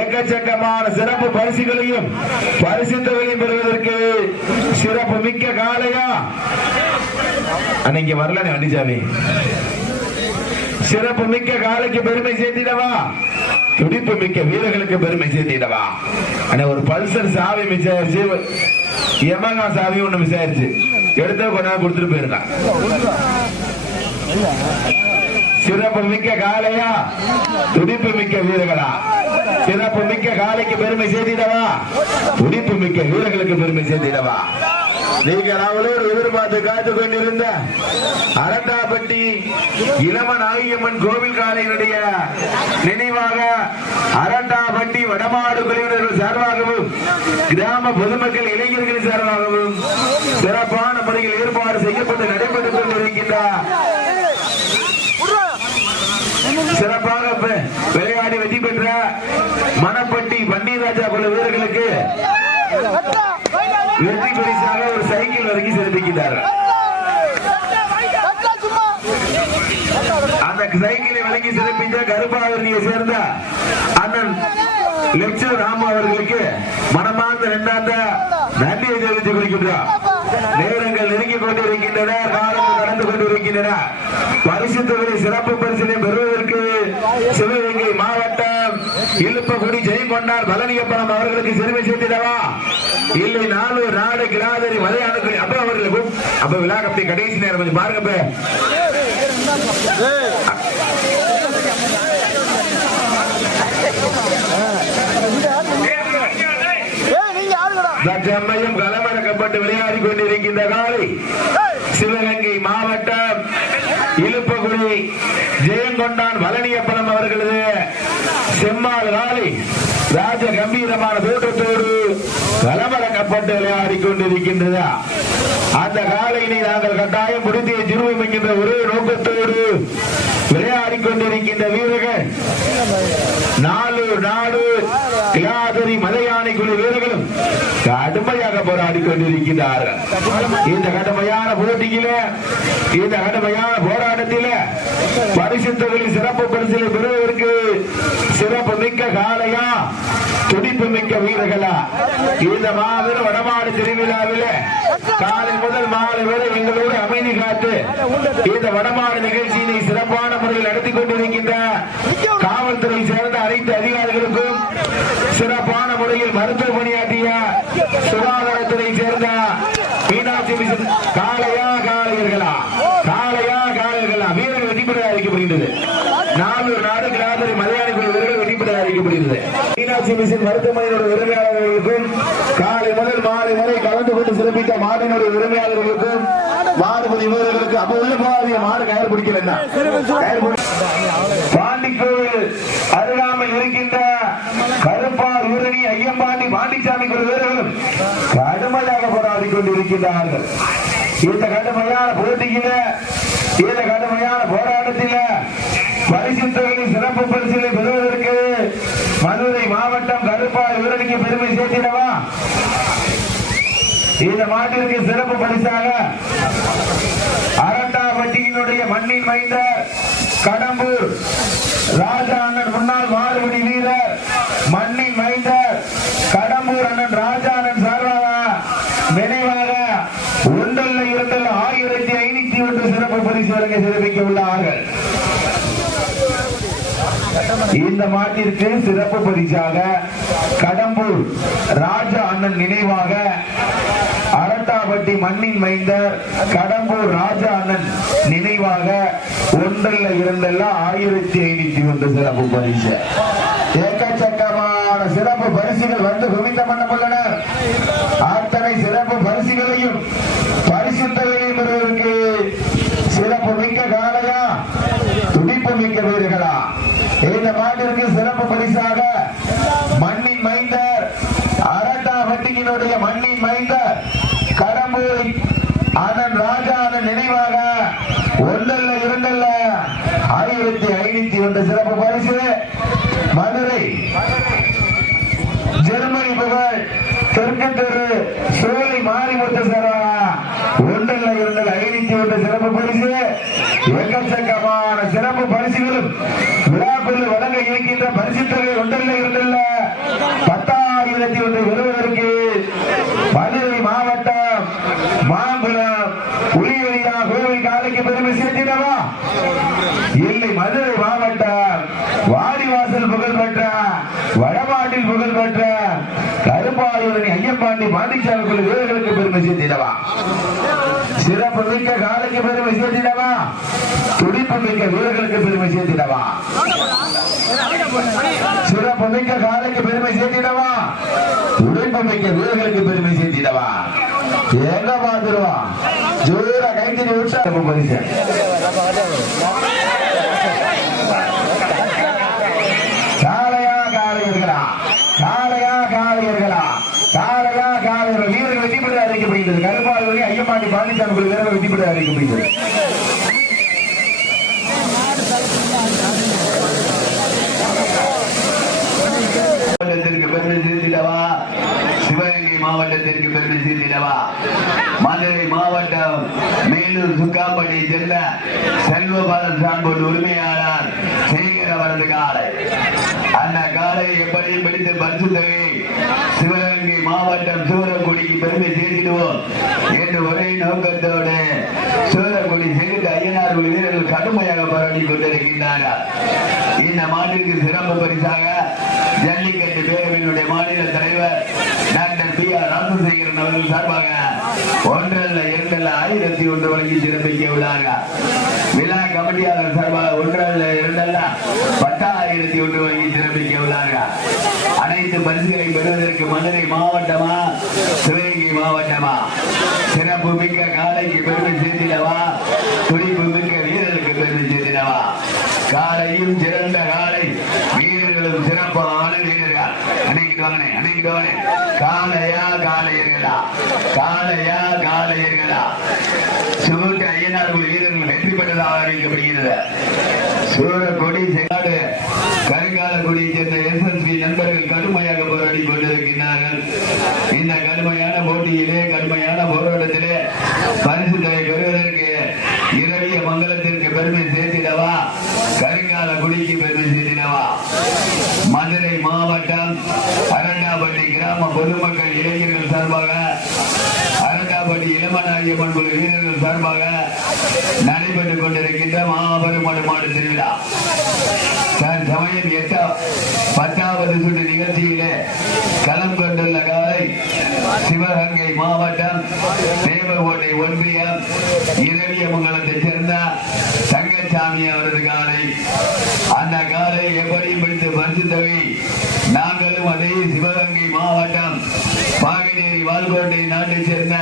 ஏக்கச்சக்கமான சிறப்பு பரிசுகளையும் பரிசுத்தகளையும் பெறுவதற்கு சிறப்பு மிக்க காளையா அன்னைக்கு வரல வண்டிச்சாமி. சிறப்பு மிக்க காலைக்கு பெருமை சேர்த்திடவா, துடிப்பு மிக்க வீரர்களுக்கு பெருமை சேர்த்திடவா. ஆனா ஒரு பல்சர் சாவி மிஸ் ஆயிருச்சு, யமகா சாவி ஒண்ணு மிஸ் ஆயிருச்சு, எடுத்த கொண்டா கொடுத்துட்டு போயிருக்கான். சிறப்பு மிக்க காளையா, துடிப்பு மிக்க வீரர்களா, சிறப்பு மிக்க காலைக்கு பெருமை சேர்த்திடவா, துடிப்பு மிக்க வீரர்களுக்கு பெருமை சேர்த்திடவா. நீங்கள் அவளோடு எதிர்பார்த்து காத்துக் கொண்டிருந்த அரட்டாப்பட்டி இளமநாயம்மன் கோவில் காலையினுடைய நினைவாக அரட்டாப்பட்டி வடமாடு குழுவினர்கள் சார்பாகவும் கிராம பொதுமக்கள் இளைஞர்கள் சார்பாகவும் சிறப்பான முறையில் ஏற்பாடு செய்யப்பட்டு நடைபெற்றுக் கொண்டிருக்கின்ற சிறப்பாக விளையாடி வெற்றி பெற்ற மணப்பட்டி பன்னீர்ராஜா குழு வீரர்களுக்கு வெற்றி பரிசாக ஒரு சைக்கிள் வரைக்கும் சிறப்பிக்கிறார்கள். அந்த சைக்கிளை வழங்கி சிறப்பித்த கருப்பாவூரியை சேர்ந்த அண்ணன் லட்சம் ராமு அவர்களுக்கு மனமார்ந்த இரண்டாந்த நன்றியை தெரிவித்துக் கொள்கின்றோம். நேரங்கள் நெருங்கிக் கொண்டிருக்கின்றன, காலங்கள் கடந்து கொண்டிருக்கின்றன. பரிசுத்தவரை சிறப்பு பரிசினை பெறுவதற்கு சிவகங்கை மாவட்டம் இழுப்பகுடி ஜெயங்கொண்டார் பழனியப்பனம் அவர்களுக்கு சிறுமை சேர்த்திடவா, இல்லை நாளூர் நாடு கிராதரி மலையாளர்கள் அப்ப அவர்களுக்கும் அப்ப விழாக்கத்தை கடைசி நேரம் கொஞ்சம் பாருங்க. தற்சமயம் களமிறக்கப்பட்டு விளையாடி கொண்டிருக்கின்ற காலை சிவகங்கை மாவட்டம் இழுப்பகுடி ஜெயங்கொண்டான் பழனியப்பனம் அவர்களது செம்மாள் காலை ராஜ கம்பீரமான தோற்றத்தோடு களமிறக்கப்பட்டு விளையாடி கொண்டிருக்கின்றதா. அந்த காலையினை நாங்கள் கட்டாயம் முடித்திய திருவம் என்கின்ற ஒரே நோக்கத்தோடு விளையாடி கொண்டிருக்கின்ற வீரர்கள் நாளூர் நாடு கிளாதரி மலையானை குழு வீரர்களும் கடுமையாக போராடி கொண்டிருக்கிறார்கள். இந்த கடுமையான போட்டியில, இந்த கடுமையான போராட்டத்தில பரிசுத்தவர்களின் சிறப்பு பரிசிலை பெறுவதற்கு சிறப்பு மிக்க காளையா, துடிப்பு மிக்க வீரர்களா, இந்த மாபெரும் வடமாடு திருவிழாவில் காலை முதல் மாலை வரை எங்களோடு அமைதி காத்து இந்த வடமாடு நிகழ்ச்சியினை சிறப்பான முறையில் நடத்தி கொண்டிருக்கின்ற காவல்துறை சேர்ந்த அனைத்து அதிகாரிகளுக்கும், சிறப்பான முறையில் மருத்துவ பணியாற்றிய சுகாதாரத்துறை சேர்ந்த மீனாட்சி மிஷன் காளையா காளையர்களா, காளையா காளையர்களா வீரர்கள் வெற்றி பெற அறிக்கப்படுகின்றது. நாளூர் நாடு கிராதரி மலையாளி குழு வீரர்கள் வெற்றி பெற அறிக்கப்படுகிறது. மீனாட்சி மிஷன் மருத்துவமனையினுடைய உரிமையாளர்களுக்கும், காலை முதல் மாலை வரை கலந்து கொண்டு சிறப்பித்த மாடினுடைய உரிமையாளர்களுக்கும், மாடுபதி வீரர்களுக்கு அப்ப உள்ள போகாதிய மாடு கயர் பிடிக்கலன்னா பாண்டிக்கோவில் அருகாமல் இருக்கின்ற கருப்பா ஊரணி ஐயம்பாண்டி பாண்டிச்சாமி குழு வீரர்களும் கடுமையாக போராடி கொண்டிருக்கின்றார்கள். இந்த கடுமையான போட்டியில, இந்த கடுமையான போராட்டத்தில பரிசுத்தவர்களின் சிறப்பு பரிசுகளை பெறுவதற்கு மதுரை மாவட்டம் கருப்பா ஊரணிக்கு பெருமை சேர்த்திடவா. இந்த மாட்டிற்கு சிறப்பு பரிசாக அரட்டாப்பட்டியினுடைய மண்ணின் மைந்தர் கடம்பூர் ராஜா அண்ணன் முன்னாள் மாறுபடி வீரர் மண்ணின் மைந்தர் கடம்பூர் அண்ணன் ராஜா அண்ணன் சார்பாக நினைவாக ஒன்றல்ல இரண்டல்ல 1501 சிறப்பு பரிசு வழங்க சிறப்பிக்க உள்ளார்கள். இந்த மாட்டிற்கு சிறப்பு பரிசாக கடம்பூர் ராஜா அண்ணன் நினைவாக அரட்டாப்பட்டி மண்ணின் மைந்தர் கடம்பூர் ராஜா அண்ணன் நினைவாக ஒன்றல்ல இரண்டல்ல 1501 சிறப்பு பரிசு. ஏக்கச்சக்கமான சிறப்பு பரிசுகள் வந்து குவிந்த பண்ணப்பட்டனர். அத்தனை சிறப்பு பரிசுகளையும் பரிசுத்தவையும் பெறுவதற்கு சிறப்பு மிக்க காளையா, துடிப்பு மிக்க வீரர்களா, இந்த மாட்டிற்கு சிறப்பு பரிசாக மண்ணின் மைந்தர் அரட்டாப்பட்டியினுடைய மண்ணின் மைந்தர் கடம்பூர் அண்ணன் ராஜா அண்ணன் நினைவாக ஒன்றல்ல இரண்டல்ல 1501 சிறப்பு பரிசு. மதுரை ஜெர்மனி புகழ் தெற்கு தெரு சோலை மாரிமுத்து சாரா ஒன்றல்ல இரண்டல்ல 501 சிறப்பு பரிசு. எக்கச்சக்கமான சிறப்பு பரிசுகளும் விழாக்கள் வழங்க இருக்கின்ற பரிசுத்தொகை ஒன்றல்ல இரண்டல்ல புகழ்பெற்ற வடமாட்டில் புகழ்பெற்ற கருப்பாளூரணி ஐயப்பாண்டி பாண்டிச்சாமி குழு வீரர்களுக்கு பெருமை சேர்த்திடவா. சிறப்பு மிக்க காலைக்கு பெருமை சேர்த்திடவா. துடிப்பு மிக்க வீரர்களுக்கு பெருமை சேர்த்திடவா. சிறப்பு மிக்க காலைக்கு பெருமை சேர்த்திடவா. துடிப்பு மிக்க வீரர்களுக்கு பெருமை சேர்த்திடவா. எங்க பாத்துருவா ஜோர கைத்தறி உற்சாகம் பரிசு. காளையா காளையர்களா, காளையா காளையர்களா, காளையா காளையர்கள் வீரர்கள் வெற்றி பெற அறிவிக்கப்படுகிறது. கருப்பாளூரி ஐயப்பாண்டி பாண்டிச்சாமி குழு வீரர்கள் வெற்றி பெற அறிவிக்கப்படுகிறது. பெருமை சேர்த்திடவா. சிவகங்கை மாவட்டத்திற்கு பெருமை சேர்த்திடவா. மதுரை மாவட்டம் மேலூர் சுக்காம்பட்டி செல்ல செல்வபாலன் சார்போடு உரிமையாளர் சேகர அவரது காலை. அந்த காலை எப்படியும் பிடித்து பரிசு தொகை சிவகங்கை மாவட்டம் சூரக்குடிக்கு பெருமை சேர்த்திடுவோம் என்று ஒரே நோக்கத்தோடு சூரக்குடி சேர்த்து ஐயனார் குழு வீரர்கள் கடுமையாக போராடி கொண்டிருக்கின்றனர். இந்த மாநிலத்திற்கு சிறப்பு பரிசாக ஜல்லிக்கட்டு பேரவையினுடைய மாநில தலைவர் டாக்டர் பி ஆர் ராசசேகரன் அவர்கள் சார்பாக 1 அல்ல 2 அல்ல 1001 வழங்கி சிறப்பிக்க உள்ளார்கள். விழா கமிட்டியாளர் சார்பாக 1 அல்ல 2 அல்ல 10,001 வழங்கி சிறப்பிக்க உள்ளார்கள். அனைத்து பரிசுகளை பெறுவதற்கு மதுரை மாவட்டமா சிவகங்கை மாவட்டமா சிறப்பு மிக்க காலைக்கு பெருமை சேர்த்திடவா. துடிப்பு மிக்க வீரர்களுக்கு பெருமை சேர்த்திடவா. காலையும் சிறந்த காலை, வீரர்களும் சிறப்பான வீரர்கள். அணைக்கிடுவாங்க. காளையா காளையர்களா, காளையா காளையர்களா. சிவகங்கை ஐயனார் குழு வீரர்கள் வெற்றி பெற்றதாக அறிவிக்கப்படுகிறது. சூரக்கொடி செங்காடு கருங்காலக்குடியை சேர்ந்த SSB நண்பர்கள் கடுமையாக போராடி கொண்டிருக்கிறார்கள். இந்த கடுமையான போட்டியிலே, கடுமையான போராட்டத்திலே பரிசு தொகை பெறுவதற்கு இரவிய மங்கலத்திற்கு பெருமை சேர்த்திடவா. கருங்காலக்குடிக்கு பெருமை சேர்த்திடவா. மதுரை மாவட்டம் அரண்டாப்பட்டி கிராம பொதுமக்கள் இளைஞர்கள் சார்பாக அரண்டாப்பட்டி இளமநாயகம்மன் குழு வீரர்கள் சார்பாக நடைபெற்றுக் கொண்டிருக்கின்ற மாபெரும் மாடு திருவிழா சமயம் 10வது சுற்று நிகழ்ச்சியிலே களம் கொண்டுள்ள காலை சிவகங்கை மாவட்டம் தேவகோட்டை ஒன்றியம் இரவியமங்கலத்தைச் சேர்ந்த தங்கச்சாமி அவரது காலை. அந்த காலை எப்படியும் பிடித்து பரிசு தொகை நாங்களும் அதே சிவகங்கை மாவட்டம் பாகனேரி வால்கோட்டை நாட்டைச் சேர்ந்த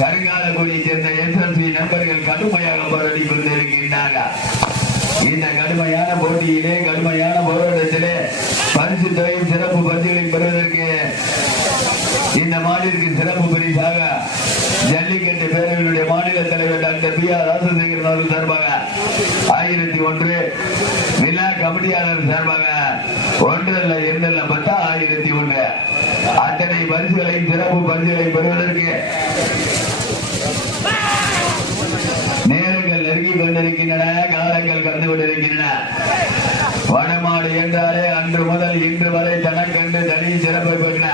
கருங்காலக்குடியை சேர்ந்த SSB நண்பர்கள் கடுமையாக போராடி கொண்டிருக்கின்றார்கள். இந்த கடுமையான போட்டியிலே, கடுமையான போராட்டத்திலே பரிசு தொகையும் சிறப்பு பரிசுகளையும் பெறுவதற்கு இந்த மாநிலத்திற்கு சிறப்பு பரிசாக ஜல்லிக்கட்டு பேரவையினுடைய மாநில தலைவர் டாக்டர் பி ஆர் ராசசேகரன் அவர்கள் சார்பாக 1001, விழா கமிட்டியாளர் சார்பாக 1 அல்ல 2 அல்ல 10,001 அத்தனை பரிசுகளையும் சிறப்பு பரிசுகளையும் பெறுவதற்கு நேரங்கள் நெருங்கிக் கொண்டிருக்கின்றன. காலங்கள் கடந்து கொண்டிருக்கின்றன. வடமாடு என்றாலே அன்று முதல் இன்று வரை தனக்கென்று தனி சிறப்பை பெற்ற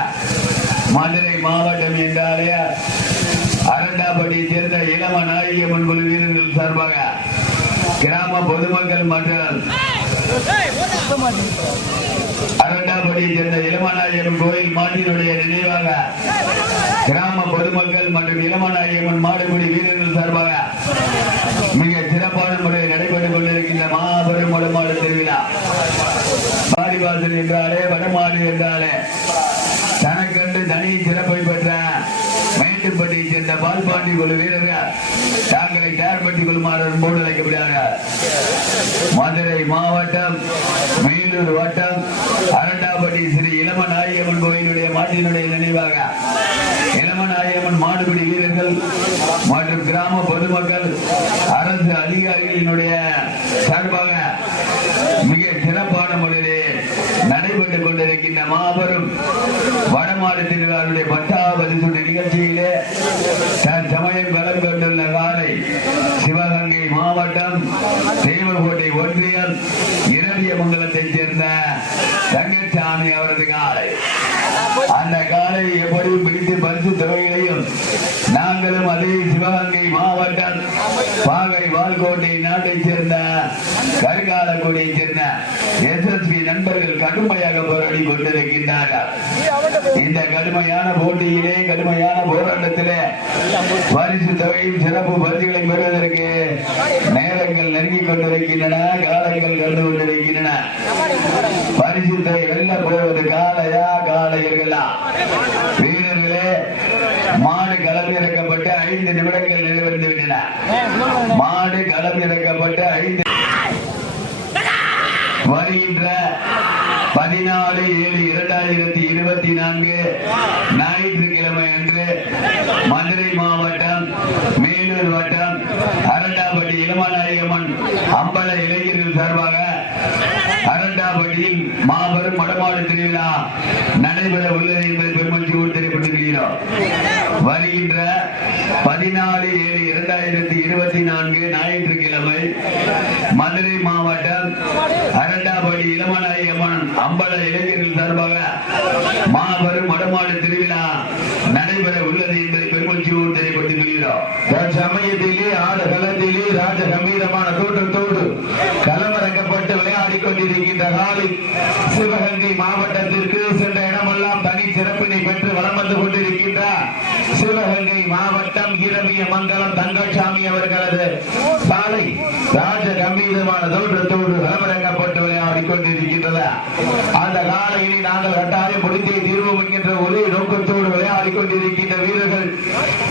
மதுரை மாவட்டம் என்றாலே அரண்டாப்பட்டியை சேர்ந்த இளம நாயகம்மன் குழு வீரர்கள் சார்பாக கிராம பொதுமக்கள் மற்றும் அரண்டாப்பட்டியை சேர்ந்த இளமநாயகம்மன் கோயில் மாட்டினுடைய நினைவாக கிராம பொதுமக்கள் மற்றும் இளமநாயகம்மன் மாடுபிடி வீரர்கள் சார்பாக மிக சிறப்பான முறையில் நடைபெற்றுக் கொண்டிருக்கின்ற மாபெரும் வடமாடு திருவிழா. பாரிவாசல் என்றாலே, வடமாடு என்றாலே தனக்கென்று தனி சிறப்பை பெற்ற மேட்டுப்பட்டியை சேர்ந்த பால்பாண்டி குழு வீரர்கள் தாங்களை தயார்படுத்திக் கொள்ளுமாறு போடு அழைக்கப்படுகிறார்கள். மதுரை மாவட்டம் மேலூர் வட்டம் அரண்டாப்பட்டி ஸ்ரீ இளமநாயகம்மன் கோயிலுடைய மாட்டினுடைய நினைவாக இளமநாயகம்மன் மாடுபிடி வீரர்கள் மற்றும் கிராம பொதுமக்கள் அரசு அதிகாரிகளினுடைய சார்பாக மிக சிறப்பான முறையிலே நடைபெற்றுக் கொண்டிருக்கின்ற மாபெரும் வடமாடு திருவிழாவுடைய 10வது சுற்று நிகழ்ச்சியிலே சமயம் கலந்து கொண்டுள்ள காலை சிவகங்கை மாவட்டம் தேவகோட்டை ஒன்றியம் இரவியமங்கலத்தைச் சேர்ந்த தங்கச்சாமி அவரது காலை. அந்த காலை எப்படியும் பிடித்து பரிசு தொகைகளையும் நாங்களும் அதே சிவகங்கை மாவட்டம் பாகை வால்கோட்டை நாட்டை சேர்ந்த கருங்காலக்குடியை சேர்ந்த SSB நண்பர்கள் கடுமையாக போராடி கொண்டிருக்கின்றார்கள். இந்த கடுமையான போட்டியிலே கடுமையான போராட்டத்திலே பரிசு தொகையும் சிறப்பு பரிசுகளை பெறுவதற்கு நேரங்கள் நெருங்கிக் கொண்டிருக்கின்றன, காலங்கள் கண்டு கொண்டிருக்கின்றன. பரிசு தொகை வெல்ல போவது காலையா காலையர்களா? வீரர்களே, மாடு களமிறக்கப்பட்டு 5 நிமிடங்கள் நிறைவடைந்து விட்டன. மாடு களமிறக்கப்பட்டு 5 வருகின்ற 14/7/2024 ஞாயிற்றுக்கிழமை அன்று மதுரை மாவட்டம் மேலூர் வட்டம் அரண்டாப்பட்டி இளமநாயகம்மன் அம்பல இளைஞர்கள் சார்பாக அரண்டாப்பட்டியில் மாபெரும் மடமாடு திருவிழா நடைபெற உள்ளது என்பதை பெருமகிழ்ச்சியோடு தெரிவித்துள்ளோம். வருகின்ற 14/7/2024 ஞாயிற்றுக்கிழமை மதுரை மாவட்டம் அரண்டாப்பட்டி இளமநாயகம்மன் அம்பல இளைஞர்கள் சார்பாக மாபெரும் மடமாடு திருவிழா நடைபெற உள்ளது என்பதை பெருமகிழ்ச்சியோடு தெரிவித்துள்ளோம். சமயத்திலே ஆடு களத்திலே ராஜ கம்பீரமான தோற்றத்தோடு களமிறக்கப்பட்டு விளையாடி கொண்டிருக்கின்ற காலில் சிவகங்கை மாவட்டத்திற்கு சென்ற இடமெல்லாம் தனி சிறப்பினை பெற்று வலம் வந்து கொண்டிருக்கின்ற சிவகங்கை மாவட்டம் இரவிய மங்கலம் தங்கசாமி அவர்களது காலை ராஜ கம்பீரமான தோற்றத்தோடு களமிறக்கப்பட்டு விளையாடி கொண்டிருக்கின்றது. அந்த காலையினை நாங்கள் கட்டாயம் முடிந்தே தீர்வோம் என்கின்ற ஒரே நோக்கத்தோடு விளையாடி கொண்டிருக்கின்ற வீரர்கள்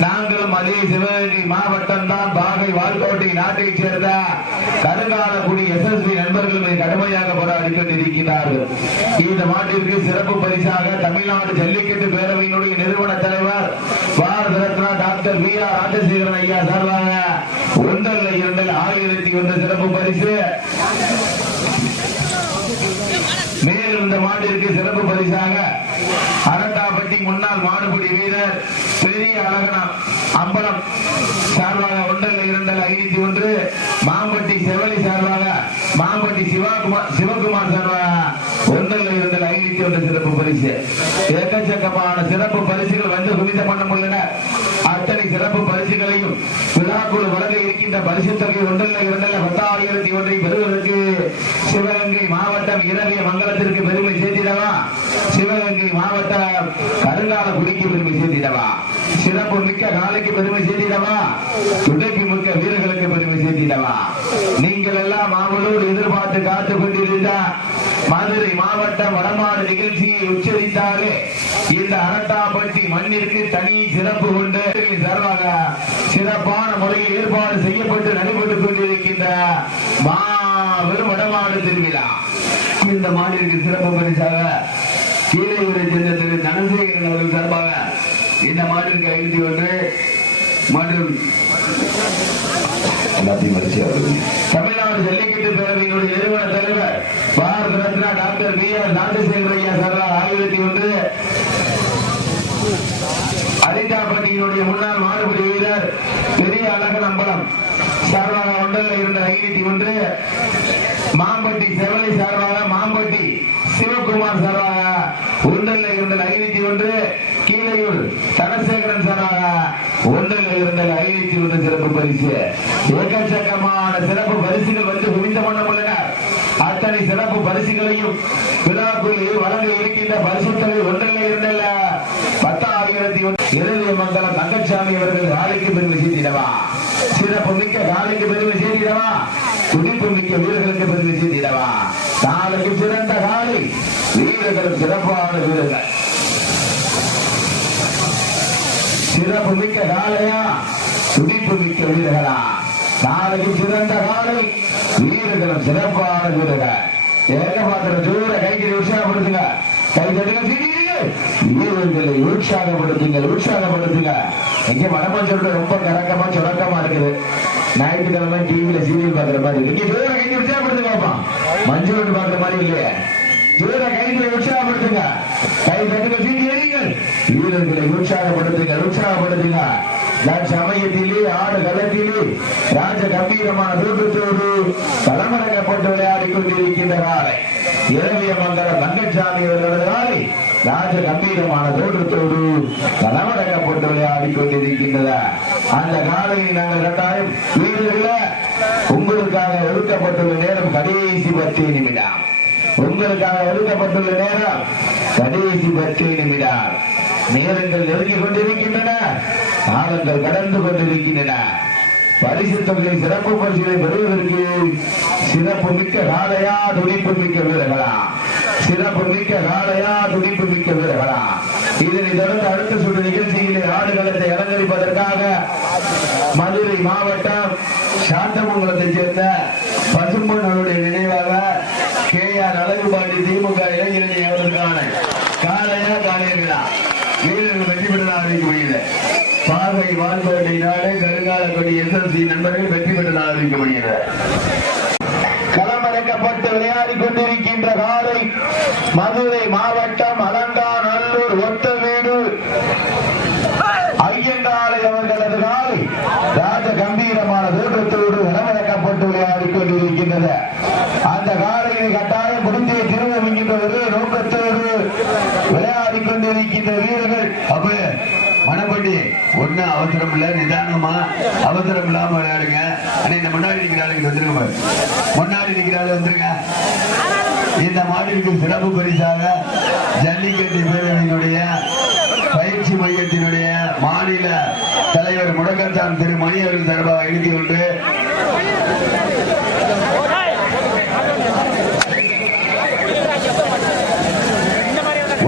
நாங்களும் அதே சிவகங்கை மாவட்டம் தான் பாகை வால்கோட்டை நாட்டை சேர்ந்த கருங்காலக்குடி SSB நண்பர்கள் கடுமையாக போராடி கொண்டிருக்கிறார்கள். இந்த மாட்டிற்கு சிறப்பு பரிசாக தமிழ்நாடு ஜல்லிக்கட்டு பேரவையினுடைய நிறுவன தலைவர் பாரத ரத்னா டாக்டர் VR ராஜசேகரன் ஐயா சார்பாக 1,2,1001 சிறப்பு பரிசு. மேலும் இந்த மாட்டிற்கு சிறப்பு பரிசாக அரண்டாப்பட்டி முன்னாள் மாடுபிடி வீரர் பெரிய அழகனா அம்பலம் சார்பாக 1,2,501, மாம்பட்டி செவலி சார்பாக மாம்பட்டி சிவகுமார் சார்பாக 1,2,501 சிறப்பு பரிசு. எக்கச்சக்கமான சிறப்பு பரிசுகள் வந்து குவிந்த பண்ண உள்ளன. அத்தனை சிறப்பு பரிசுகளையும் விழாக்குழு வழங்க இருக்கின்ற பரிசு தொகை 1,2,10,1 பெறுவதற்கு சிவகங்கை மாவட்டம் இரவிய மங்கலத்திற்கு பெருமை சேர்த்திடவா? சிவகங்கை மாவட்டம் கருங்காலக்குடிக்கு பெருமை சேர்த்திடவா? சிறப்பு மிக்க காலைக்கு பெருமை சேர்த்திடவா? துடைப்பு மிக்க வீரர்களுக்கு பெருமை சேர்த்திடவா? நீங்கள் எல்லாம் மாவளோடு எதிர்பார்த்து காத்துக் கொண்டிருந்த மதுரை மாவட்டம் வடமாடு நிகழ்ச்சியை உச்சரித்தாலே இந்த அரட்டாப்பட்டி மண்ணிற்கு தனி சிறப்பு கொண்டு சார்பாக சிறப்பான முறையில் ஏற்பாடு செய்யப்பட்டு நடைபெற்றுக் கொண்டிருக்கின்ற மாபெரும் வடமாடு திருவிழா. இந்த மாநிலத்திற்கு சிறப்பு பரிசாக கீழே சேர்ந்த திரு தனசேகரன் அவர்கள் சார்பாக இந்த மாநிலத்திற்கு 51 மற்றும் தமிழ்நாடு ஜல்லிக்கட்டு பேரவையினுடைய நிறுவன தலைவர் பாரத ரத்னா டாக்டர் VR ராஜசேகரன் ஐயா சார்பாக 1001, அரிட்டாப்பட்டியினுடைய முன்னாள் மாடுபிடி வீரர் பெரிய அழகன் அம்பலம் சார்பாக 1,2,501, மாம்பட்டி செவலை சார்பாக மாம்பட்டி சிவகுமார் சார்பாக 1,2,501, கீழையூர் தனசேகரன் சார்பாக 1,2,501 சிறப்பு பரிசு. ஏகச்சக்கமான சிறப்பு பரிசுகள் வந்து குவிந்த வண்ணம் உள்ளன. அத்தனை சிறப்பு பரிசுகளையும் விழாக்குழுவில் வழங்க இருக்கின்ற பரிசுத்தலை 1,2,10,1 இரவிய மங்கலம் தங்கசாமி அவர்கள் காலைக்கு பெருமை சேர்த்திடவா? சிறப்பு மிக்க காலைக்கு பெருமை சேர்த்திடவா? துடிப்பு மிக்க வீரர்களுக்கு பெருமை சேர்த்திடவா? நாளைக்கு சிறந்த காலை வீரர்களும் சிறப்பான வீரர்கள். சிறப்பு மிக்க காலையா? துடிப்பு மிக்க வீரர்களா? நாளைக்கு சிறந்த காலை வீரர்களும் சிறப்பான வீரர்கள். ஏகபாத்திர ஜோர கைகளை உற்சாகப்படுத்துங்க, கை தட்டுங்க, வீரர்களை உற்சாகப்படுத்துங்க. இங்க மனமன் சொல்ற ரொம்ப கரக்கமா சுரக்கமா இருக்குது. ஞாயிற்றுக்கிழமை டிவியில சீரியல் பாக்குற மாதிரி இருக்கு. ஜோர கைகளை உற்சாகப்படுத்துங்க பாப்பா. மஞ்சள் பாக்குற மாதிரி இல்லையே. ஜோர கைகளை உற்சாகப்படுத்துங்க, கை தட்டுங்க, சீரியல் வீரர்களை உற்சாகப்படுத்துங்க. சமயத்திலே ஆடு களத்திலே ராஜ கம்பீரமான தூக்கத்தோடு களமிறக்கப்பட்டு விளையாடி கொண்டிருக்கின்ற காலை இரவிய மங்கலம் தங்கசாமி அவர்களது காலை ராஜ கம்பீரமான தோற்றத்தோடு களமடக்கப்பட்டு விளையாடிக் கொண்டிருக்கின்றன. அந்த காலையை நாங்கள் கட்டாயம் வீடுகளில் உங்களுக்காக ஒதுக்கப்பட்டுள்ள நேரம் கடைசி 10 நிமிடம். உங்களுக்காக ஒதுக்கப்பட்டுள்ள நேரம் கடைசி 10 நிமிடம். நேரங்கள் நெருங்கிக் கொண்டிருக்கின்றன, காலங்கள் கடந்து கொண்டிருக்கின்றன. பரிசு தொகை சிறப்பு பரிசுகளை பெறுவதற்கு சிறப்பு மிக்க காலையா துடிப்பு மிக்க வீரர்களா, சிறப்பு மிக்க காலையா துடிப்பு மிக்க வீரர்களா. இதனை தொடர்ந்து அடுத்த சுற்று நிகழ்ச்சியிலே ஆடுகளத்தை அலங்கரிப்பதற்காக மதுரை மாவட்டம் சாந்தமங்கலத்தைச் சேர்ந்த பசும்பொன் அவருடைய நினைவாக KR அழகுபாண்டி திமுக இளைஞரணி அவர்களுக்கான காலையா காலையா வீரர்கள் வெற்றி பெற்றதாக அறிவிக்கப்படுகிறது. பாகை வாழ்வோட்டை நாடு கருங்காலக்கொடி SSC நண்பர்கள் வெற்றி பெற்றதாக அறிவிக்கப்படுகிறது. களமிறக்கப்பட்டு விளையாடி கொண்டிருக்கின்ற காலை மதுரை மாவட்டம் அலங்காநல்லூர் ஒத்த வீடு ஐயங்காலை அவர்களது காலை ராஜ கம்பீரமான தோற்றத்தோடு களமிறக்கப்பட்டு விளையாடி கொண்டிருக்கின்றது. அந்த காலையை கட்டாயம் முடிஞ்சே திரும்பும் என்கின்ற ஒரே நோக்கத்தோடு விளையாடி கொண்டிருக்கின்ற வீரர்கள் அப்ப மணப்பட்டி ஒண்ணு அவசரம் இல்ல, நிதானமா அவசரம் இல்லாம விளையாடுங்க. இந்த முன்னாடி நிக்கிற ஆளுங்க வந்துருங்க, முன்னாடி நிக்கிற ஆளு வந்துருங்க. இந்த மாட்டிற்கு சிறப்பு பரிசாக ஜல்லிக்கட்டு பேரவையினுடைய பயிற்சி மையத்தினுடைய மாநில தலைவர் முடக்கத்தான் திரு மணி அவர்கள் சார்பாக எழுதி கொண்டு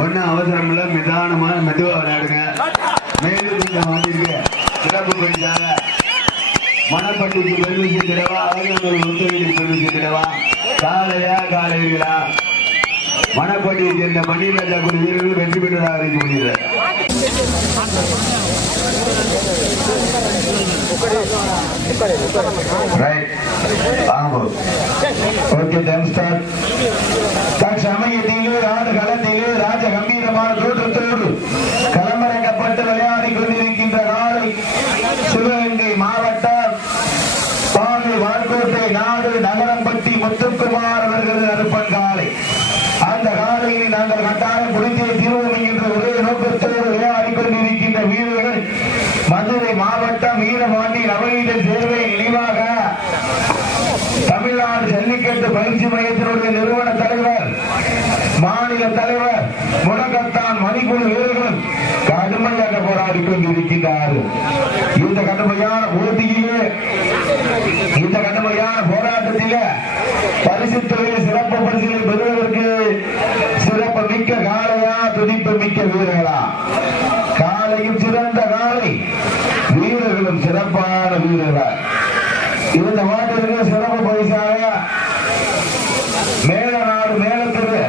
ஒண்ணு அவசரம் இல்ல, நிதானமா மெதுவா விளையாடுங்க. மேலும் இந்த மாட்டிற்கு சிறப்பு பரிசாக மணப்பட்டிக்கு பெருமை சேர்த்திடவா, அவர்கள் ஒத்துழைப்பு பெருமை சேர்த்திடவா, காலையா காலைகளா மணப்பட்டியை சேர்ந்த மணிராஜா குழு வீரர்கள் வெற்றி பெற்றதாக அறிவிக்கப்படுகிறது. ஆடுகளத்திலே ராஜ கம்பீரமான தோற்றத்தோடு களமிறக்கப்பட்டு விளையாடி கொண்டிருக்கின்ற நாளை சிவகங்கை மாவட்டம் பாகு வான்கோட்டை நாடு நகரம்பட்டி முத்துக்குமார் அவர்களது அனுப்பன் காலை. அந்த காலையை நாங்கள் கட்டாயம் முடிந்தே தீர்வோம் என்கின்ற ஒரே நோக்கத்தோடு விளையாடி கொண்டிருக்கின்ற வீரர்கள் மதுரை மாவட்டம் வீரபாண்டி நவநீத சேர்வை நினைவாக தமிழ்நாடு ஜல்லிக்கட்டு பயிற்சி மையத்தினுடைய நிறுவன தலைவர் மாநில தலைவர் முடக்கத்தான் மணிக்குழு வீரர்கள் கடுமையாக போராடி கொண்டிருக்கின்றார்கள். இந்த கடுமையான போட்டியிலே, இந்த கடுமையான போராட்டத்திலே பரிசு தொகையில் சிறப்பு பரிசுகளை பெறுவதற்கு சிறப்பு மிக்க காலையா துடிப்பு மிக்க வீரர்களா? காலையும் சிறந்த காலை, வீரர்களும் சிறப்பான வீரர்கள். இந்த மாட்டிற்கு சிறப்பு பரிசாக மேலநாடு மேலத்திற்கு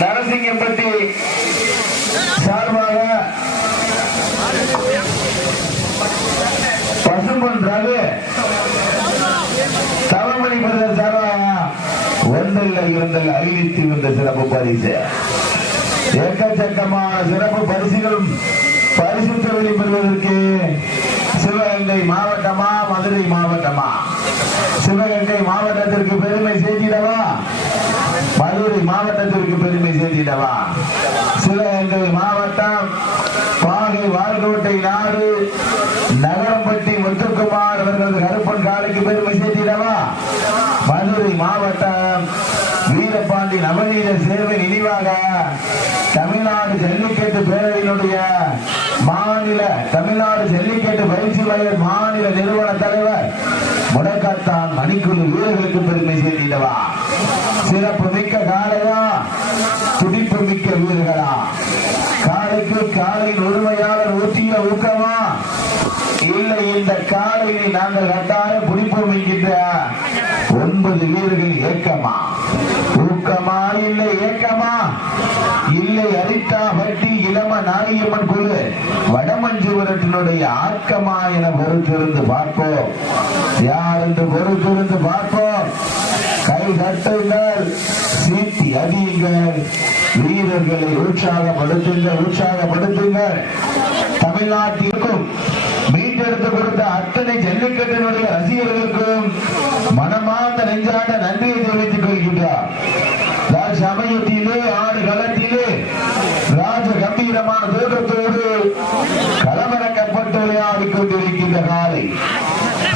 நரசிங்கம்பட்டி சார்பாக பசும்பொன் ரகு தவமணி பிரதர் சார்பாக ஒன்றில் இரண்டில் அறிவித்து வந்த சிறப்பு பரிசு. எக்கச்சக்கமான சிறப்பு பரிசுகளும் பரிசு தொகையை பெறுவதற்கு சிவகங்கை மாவட்டமா மதுரை மாவட்டமா? சிவகங்கை மாவட்டத்திற்கு பெருமை சேர்த்திடவா, மதுரை மாவட்டத்திற்கு பெருமை சேர்த்திடவா? சிவகங்கை மாவட்டம் பாகை வால்கோட்டை நாடு நகரம்பட்டி முத்துக்குமார் அவர்களது கருப்பன் காலைக்கு பெருமை சேர்த்திடவா, மதுரை மாவட்டம் வீரபாண்டி நவநீத சேர்வை நினைவாக தமிழ்நாடு ஜல்லிக்கட்டு பேரவையினுடைய மாநில தமிழ்நாடு ஜல்லிக்கட்டு பயிற்சி மைய மாநில நிறுவன தலைவர் முடக்கத்தான் மணிக்குழு வீரர்களுக்கு பெருமை சேர்த்திடவா? சிறப்பு மிக்க காலையா துடிப்பு மிக்க வீரர்களா? காலைக்கு காலையின் உரிமையாளர் ஊற்றிய ஊக்கமா, இல்லை இந்த காலையை நாங்கள் கட்டாயம் பிடிப்போம் என்கின்ற 9 வீரர்கள் ஏக்கமா? ஊக்கமா இல்லை ஏக்கமா? இல்லை அரித்தா பட்டி இளம நாரியம்மன் குழு வடமஞ்சுவரத்தினுடைய ஆக்கமா என பொறுத்திருந்து பார்ப்போம். யார் என்று பொறுத்திருந்து பார்ப்போம். கை தட்டுங்கள், சீட்டி அடியுங்கள், வீரர்களை உற்சாகப்படுத்துங்கள். தமிழ்நாட்டிற்கும் மீட்டெடுத்து கொடுத்த அத்தனை ஜல்லிக்கட்டினுடைய ரசிகர்களுக்கும் மனமார்ந்த நெஞ்சாண்ட நன்றியை தெரிவித்துக் கொள்கின்றார். சமயத்திலே ஆடு களத்திலே ராஜ கம்பீரமான தோற்றத்தோடு களமிறக்கப்பட்டு விளையாடிக் கொண்டிருக்கின்ற காலை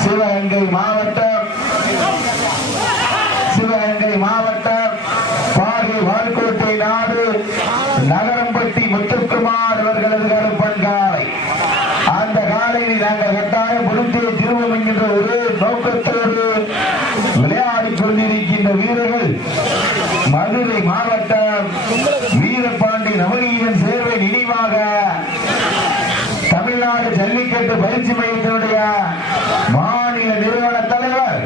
சிவகங்கை மாவட்டம் பாகை வால்கோட்டை நாடு நகரம்பட்டி முத்துக்குமார் அவர்களது கருப்பன் காலை. அந்த காலையை நாங்கள் கட்டாயம் முடித்தே திரும்பும் என்கின்ற ஒரு நோக்கத்தோடு விளையாடிக் கொண்டிருக்கின்ற வீரர்கள் மதுரை மாவட்டம் வீரபாண்டி நவநீதன் சேர்வை நினைவாக தமிழ்நாடு ஜல்லிக்கட்டு பயிற்சி மையத்தினுடைய மாநில நிறுவன தலைவர்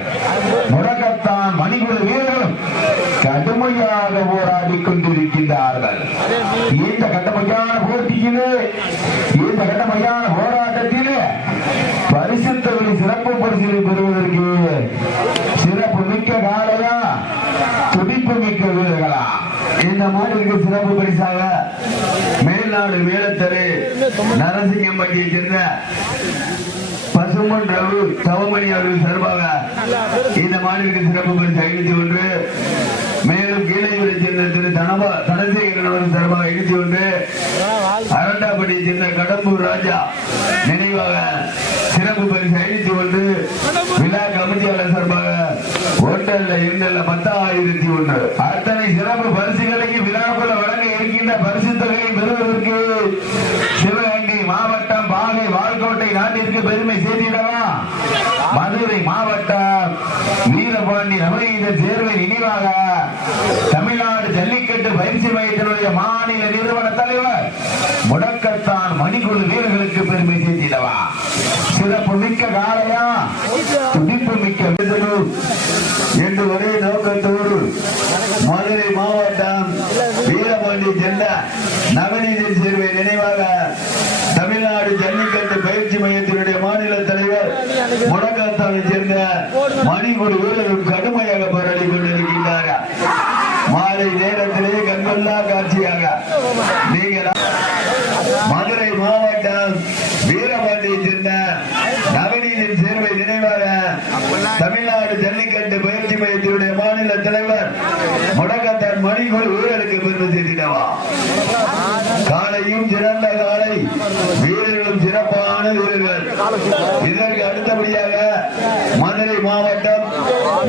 முடக்கத்தான் மணிக்குழு வீரர்களும் கடுமையாக போராடி கொண்டிருக்கின்றார்கள். இந்த கடுமையான போட்டியிலே இந்த கடுமையான போராட்டத்திலே பரிசுத்தவழி சிறப்பு பரிசிலை பெறுவதற்கு சிறப்பு மிக்க காலையா துடிப்பு மிக்க வீரர்களா இந்த மாதிரி சிறப்பு பரிசாக மேல்நாடு வேலத்தரு நரசிங்கம்பட்டியை சேர்ந்த பசுமன் ரவு தவமணி அவர்கள் சார்பாக இந்த மாநிலத்திற்கு சிறப்பு பரிசு 51. மேலும் கீழையூரை சேர்ந்த திரு தனசேகரன் அவர்கள் சார்பாக 51. அரண்டாப்பட்டியை சேர்ந்த கடம்பூர் ராஜா நினைவாக சிறப்பு பரிசு 51. விழா கமிட்டியாளர் சார்பாக ஓட்டல்ல இருந்தல்ல 10,001. அத்தனை சிறப்பு பரிசுகளையும் விழாக்குள்ள வழங்க இருக்கின்ற பரிசு தொகையை பெறுவதற்கு சிவகங்கை மாவட்டம் பாகை வால்கோட்டை நாட்டிற்கு பெருமை சேர்த்திடவா மதுரை மாவட்டம் வீரபாண்டி நவநீதன் சேர்வை நினைவாக தமிழ்நாடு ஜல்லிக்கட்டு பயிற்சி மையத்தினுடைய மாநில நிறுவன தலைவர் முடக்கத்தான் மணிக்குழு வீரர்களுக்கு பெருமை சேர்த்திடவா சிறப்பு மிக்க காலையா துடிப்பு மிக்க என்று ஒரே நோக்கத்தோடு மதுரை மாவட்டம் வீரபாண்டி சேர்ந்த நவநீதன் சேர்வை நினைவாக தமிழ்நாடு ஜல்லிக்கட்டு பயிற்சி மையத்தினுடைய மாநில தலைவர் முடக்கத்தானை சேர்ந்த மணிக்குழு வீரர்கள் கடுமையாக போராடி கொண்டிருக்கின்றார்கள். மாலை நேரத்திலே கண்கொள்ளா காட்சியாக நீங்கள் மதுரை மாவட்டம் வீரபாண்டியை சேர்ந்த நவநீதன் சேர்வை நினைவாக தமிழ்நாடு ஜல்லிக்கட்டு பயிற்சி மையத்தினுடைய மாநில தலைவர் முடக்கத்தான் மணிக்குழு வீரருக்கு பெருமை சேர்த்திடவா காலையும் சிறந்த காலை வீரர்களும் சிறப்பான வீரர்கள். இதற்கு அடுத்தபடியாக மதுரை மாவட்டம்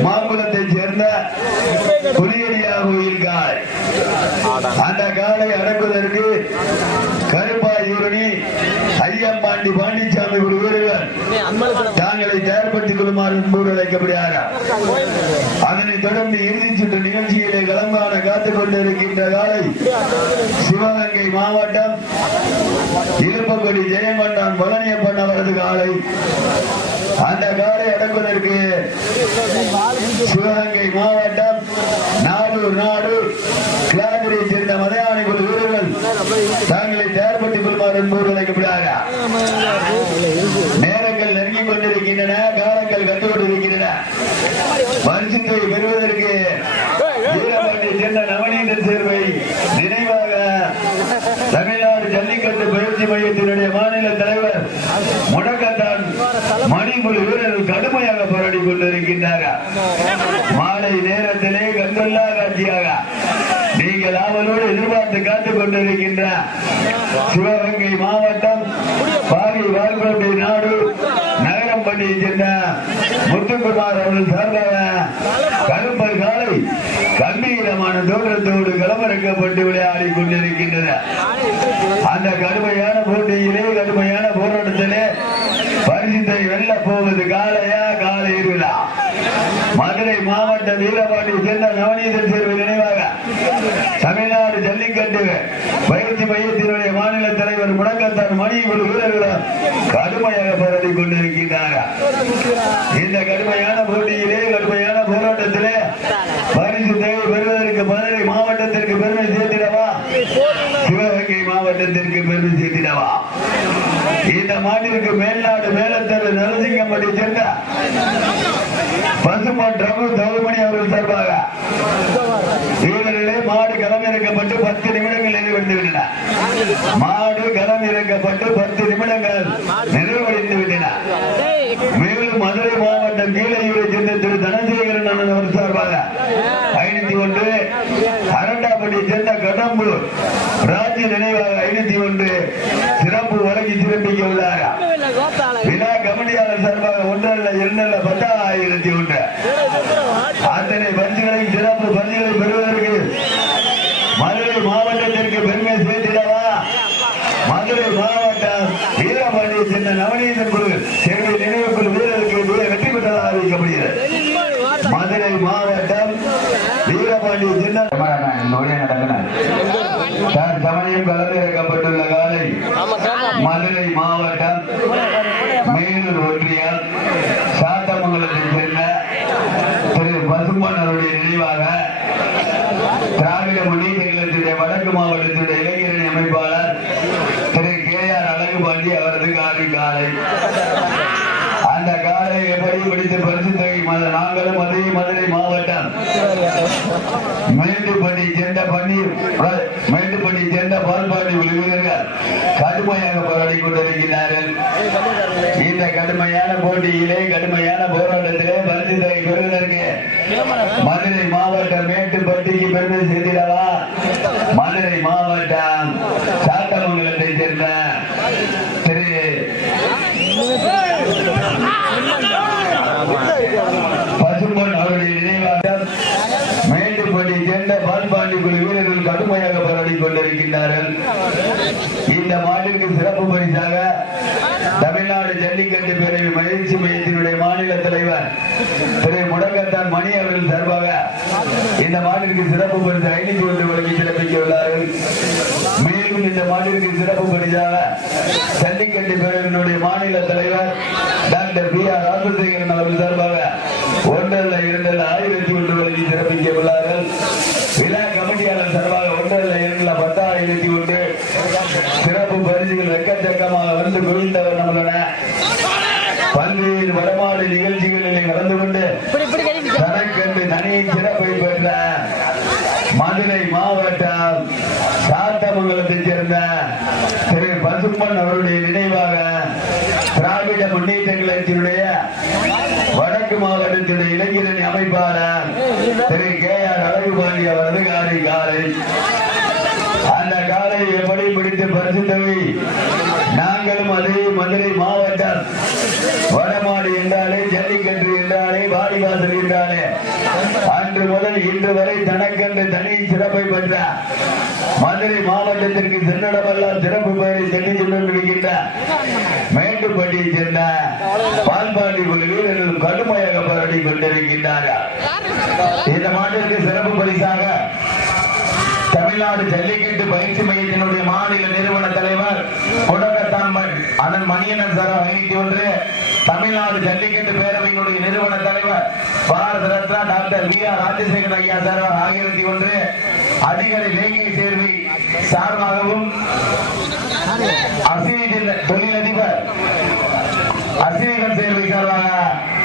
மாங்குளத்தை சேர்ந்த புலியடியா கோயில் காலை. அந்த காலை அடக்குவதற்கு கருப்பாயூரணி ஐயம்பாண்டி பாண்டிச்சாமி ஒரு வீரர்கள் தாங்களை தயார்படுத்திக் கொள்ளுமாறு முன்பு அழைக்கப்படுகிறார். அதனைத் தொடர்ந்து இறுதிச் சுற்று நிகழ்ச்சியிலே களங்கான காத்துக் கொண்டிருக்கின்ற காலை சிவகங்கை மாவட்டம் இருப்பக்குடி ஜெயங்கொண்டான் பழனியப்பன் அவரது காலை. அந்த காலை அடக்குவதற்கு சிவகங்கை மாவட்டம் நாடூர் நாடு கிளாதிரியை சேர்ந்த மதையானை குழு வீரர்கள் தாங்களை தயார்படுத்திக் கொள்ளுமாறு முன்பு அழைக்கப்படுகிறார். நேரங்கள் நெருங்கிக் கொண்டிருக்கின்றன, காலங்கள் கற்றுக் கொண்டிருக்கின்றன. பரிசுத்தை பெறுவதற்கு வீரபாண்டியை சேர்ந்த நவநீதன் சேர்வை நினைவாக தமிழ்நாடு ஜல்லிக்கட்டு பயிற்சி மையத்தினுடைய மாநில தலைவர் முடக்கத்தான் மணிக்குழு வீரர்கள் கடுமையாக போராடி கொண்டிருக்கின்றார்கள். மாலை நேரத்திலே கண்கொள்ளா காட்சியாக நீங்கள் ஆவலோடு எதிர்பார்த்து காத்துக் கொண்டிருக்கின்ற சிவகங்கை மாவட்டம் பாகை வால்கோட்டை நாடு நகரம்பட்டியை சேர்ந்த முத்துக்குமார் அவர்கள் சார்பாக கருப்பல் காலை கம்பீரமான தோற்றத்தோடு களமிறக்கப்பட்டு விளையாடி கொண்டிருக்கின்றன. அந்த கடுமையான போட்டியிலே கடுமையான போராட்டத்திலே பரிசுத்தை வெல்ல போவது காலையா காலை இருவிழா மதுரை மாவட்ட வீரபாண்டி சேர்ந்த நவநீதன் சேர்வை நினைவாக தமிழ்நாடு ஜல்லிக்கட்டு பயிற்சி மையத்தினுடைய மாநில தலைவர் முடக்கத்தான் மணிக்குழு வீரர்களும் கடுமையாக போராடி கொண்டிருக்கின்றார்கள். இந்த கடுமையான போட்டியிலே கடுமையான போராட்டத்திலே பரிசு தேவை பெறுவதற்கு மதுரை மாவட்டத்திற்கு பெருமை சேர்த்திடவா சிவகங்கை மாவட்டத்திற்கு பெருமை சேர்த்திடவா இந்த மாட்டிற்கு மேல்நாடு மேலத்தரு நரசிங்கம்பட்டி சேர்ந்த பசுமன் ரகு தவமணி அவர்கள் சார்பாக வீரர்களே மாடு களமிறக்கப்பட்டு 10 நிமிடங்கள் நிறைவடைந்து விட்டன. மாடு களமிறக்கப்பட்டு 10 நிமிடங்கள் நிறைவடைந்து விட்டன. மேலும் மதுரை மாவட்டம் கீழையூரை சேர்ந்த திரு தனசேகரன் அவர் சார்பாக 501 ராஜி நினைவாக 501 சிறப்பு வழங்கி சிறப்பிக்க உள்ளார். விழா கமிட்டியாளர் சார்பாக 1 அல்ல 2 அல்ல 10,001 அத்தனை பரிசுகளையும் சிறப்பு பரிசுகளை பெறுவதற்கு மதுரை மாவட்டத்திற்கு பெருமை சேர்த்திடவா மதுரை மாவட்டம் வீரபாண்டியை சேர்ந்த நவநீதன் குழு சேர்ந்த நினைவுக்குழு வீரருக்கு வெற்றி பெற்றதாக அறிவிக்கப்படுகிறது. மதுரை மாவட்டம் வீரபாண்டியை சேர்ந்த சமயம் கலந்திறக்கப்பட்டுள்ள காலை மதுரை மாவட்டம் மேலூர் ஒன்றியம் சாத்தமங்கலத்தை சேர்ந்த திரு பசும்பன் அவருடைய நினைவாக திராவிட முன்னேற்ற கழகத்துடைய வடக்கு மாவட்டத்துடைய இளைஞரணி அமைப்பாளர் திரு KR அழகுபாண்டி அவரது காலை அந்த காலை எப்படி பிடித்து பரிசு தொகை நாங்களும் அதே மதுரை மாவட்டம் மேட்டுப்பட்டி சேர்ந்த பால்பாண்டி வீரர்கள் கடுமையாக போராடி கொண்டிருக்கிறார்கள். இந்த கடுமையான போட்டியிலே கடுமையான போராட்டத்திலே பரிசு தொகை பெறுவதற்கு மதுரை மாவட்டம் மேட்டுப்பட்டிக்கு பெருமை சேர்த்திடவா மதுரை மாவட்டம் சாத்தமங்கலத்தை சேர்ந்த திரு பசும்பொன் அவருடைய நினைவாக மேட்டுப்பட்டி சேர்ந்த பால்பாண்டி குழு வீரர்கள் கடுமையாக போராடி கொண்டிருக்கின்றார்கள். இந்த மாட்டிற்கு சிறப்பு பரிசாக தமிழ்நாடு ஜல்லிக்கட்டு பேரவை மகிழ்ச்சி மையத்தினுடைய மாநில தலைவர் திரு முடக்கத்தான் மணி அவர்கள் சார்பாக இந்த மாட்டிற்கு சிறப்பு பரிசு 501 வழங்கி சிறப்பிக்க உள்ளார்கள். மேலும் இந்த மாட்டிற்கு சிறப்பு பரிசாக ஜல்லிக்கட்டு பேரவையினுடைய மாநில தலைவர் டாக்டர் BR ராஜசேகரன் அவர்கள் சார்பாக 1 அல்ல 2 அல்ல 1001 வழங்கி சிறப்பிக்க உள்ளார்கள். விழா கமிட்டியாளர் சார்பாக 1 அல்ல 2 அல்ல 10,001 சிறப்பு பரிசுகள் எக்கச்சக்கமாக வந்து குவிந்தவர் நம்மளோட பல்வேறு வடமாடு நிகழ்ச்சிகளில் கலந்து கொண்டு தனக்கென்று தனி சிறப்பை பெற்ற மதுரை மாவட்டம் சாத்தமங்கலத்தைச் சேர்ந்த திரு பசும்பன் அவருடைய நினைவாக திராவிட முன்னேற்ற கழகத்தினுடைய வடக்கு மாவட்டத்தினுடைய இளைஞரணி அமைப்பாளர் திரு KR அழகுபாண்டி அவரது காலை அந்த காலை எப்படி பிடித்து பரிசு தொகை நாங்களும் அதே மதுரை மாவட்டம் வடமாடு என்றாலே ஜல்லிக்கட்டு என்றாலே வாடிவாசல் என்றாலே அன்று முதல் இன்று வரை தனக்கென்று தனி சிறப்பை பெற்ற மதுரை மாவட்டத்திற்கு சென்னிடமெல்லாம் சிறப்பு பெயரை தெளி சொல்லிருக்கின்ற மேட்டுப்பட்டியை சேர்ந்த பால்பாண்டி குழு வீரர்களும் கடுமையாக போராடி கொண்டிருக்கின்றார்கள். இந்த மாட்டிற்கு சிறப்பு பரிசாக தமிழ்நாடு ஜல்லிக்கட்டு பயிற்சி மையத்தினுடைய மாநில நிறுவன தலைவர் கொடக்கத்தான் அண்ணன் மணியனன் சார் 501 தமிழ்நாடு ஜல்லிக்கட்டு பேரவையினுடைய நிறுவன தலைவர் பாரத ரத்னா டாக்டர் BR ராஜசேகரன் ஐயா சார் 1001 அதிகாரி வேங்கை சேர்வை சார்பாகவும் தொழிலதிபர் அசினிகன் சேர்வை சார்பாக